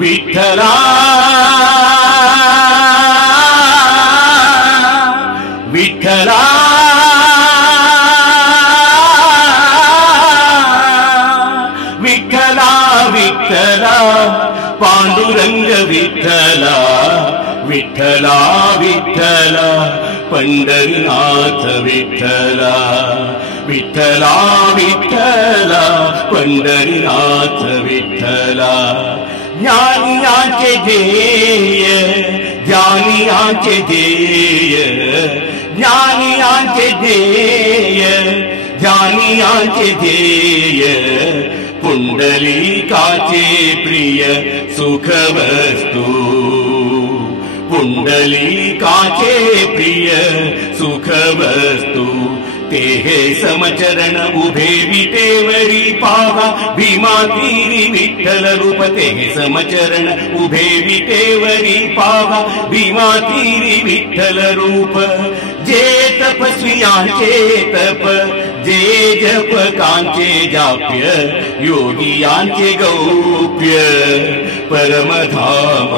विठ्ठला विठ्ठला विठ्ठला विठ्ठला पांडुरंग विठ्ठला विठ्ठला विठ्ठला पंढरीनाथ विठ्ठला विठ्ठला विठ्ठला पंढरीनाथ विठ्ठला ज्ञानियांचे ध्येय ज्ञानियांचे ध्येय ज्ञानियांचे ध्येय ज्ञानियांचे ध्येय पुंडलिकाचे प्रिय सुखवस्तू पुंडलिकाचे प्रिय सुखवस्तू ते हे समचरण उभे विटेवरी पाहा भीमातीरी विठ्ठल रूप ते हे समचरण उभे विटेवरी पाहा भीमातीरी विठ्ठल रूप जे तपस्वियांचे तप जे जपकांचे जाप्य योगियांचे गौप्य परमधाम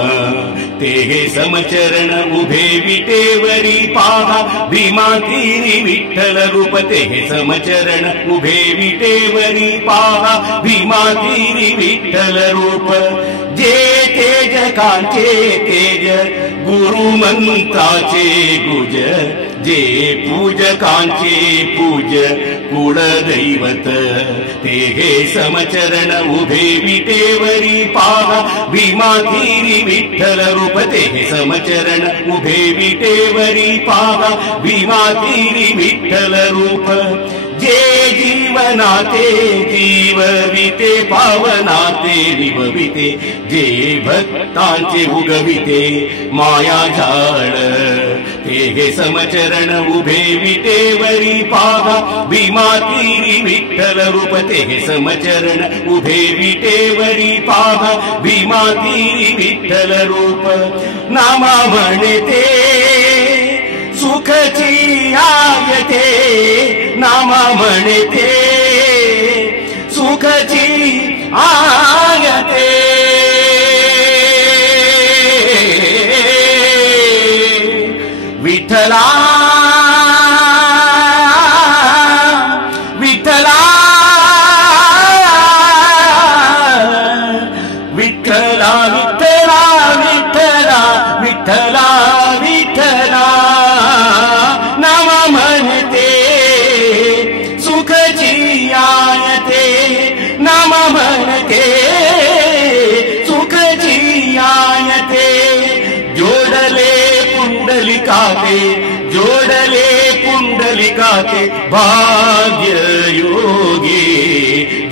ते हे समचरण उभे विटेवरी पाहा भीमातीरी विठ्ठल रूप ते हे समचरण उभे विटेवरी पाहा भीमातीरी विठ्ठल रूप जे तेजकांचे तेज गुरुमंत्राचे गुज जे पूजकांचे पूज कुलदैवत ते हे समचरण उभे विटेवरी पाहा भीमातीरी विठ्ठल रूप ते हे समचरण उभे विटेवरी पाहा भीमातीरी विठ्ठल रूप जे जीवनाते जीवविते पावनाते विभविते जे भक्तांचे उगविते माया झाड ते हे समचरण उभे विटेवरी पाहा भीमातीरी विठ्ठल रूप ते हे समचरण उभे विटेवरी पाहा भीमातीरी विठ्ठल रूप नामा म्हणते सुखची आयते नामा म्हणते सुखची आयते विठ्ठला विठ्ठला विठ्ठला विठ्ठला विठ्ठला विठ्ठला विठ्ठला नाम म्हणते सुखची आयते नाम म्हणते सुखची आयते जोडले पुंडलिकाते जोडले पुंडलिकाते भाग्य योगी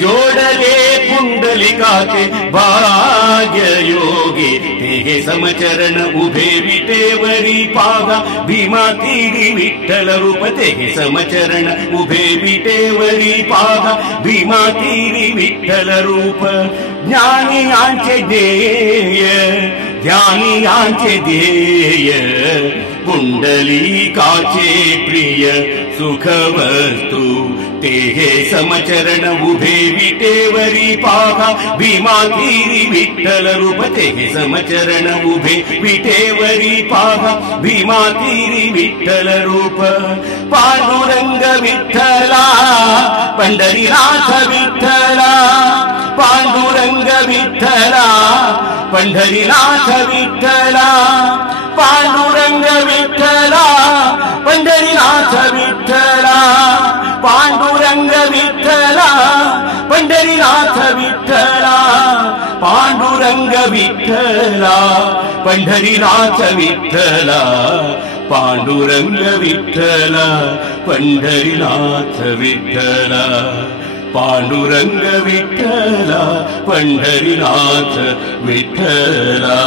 जोडले पुंडलिकाते भाग्य योगी ते हे समचरण उभे विटेवरी पाहा भीमातीरी विठ्ठल रूप ते हे समचरण उभे विटेवरी पाहा भीमातीरी विठ्ठल रूप ज्ञानियांचे ध्येय ज्ञानियांचे ध्येय पुंडलिकाचे प्रिय सुखवस्तू ते हे समचरण उभे विटेवरी पाहा भीमातीरी विठ्ठल रूप ते हे समचरण उभे विटेवरी पाहा भीमातीरी विठ्ठल रूप पांडुरंग विठ्ठला पंढरीनाथ विठ्ठला पांडुरंग विठ्ठला पंढरीनाथ विठ्ठला पांडुरंग विठ्ठला पंढरीनाथ विठ्ठला पांडुरंग विठ्ठला पंढरीनाथ विठ्ठला पांडुरंग विठ्ठला पंढरीनाथ विठ्ठला पांडुरंग विठ्ठला पंढरीनाथ विठ्ठला पांडुरंग विठ्ठला पंढरीनाथ विठ्ठला।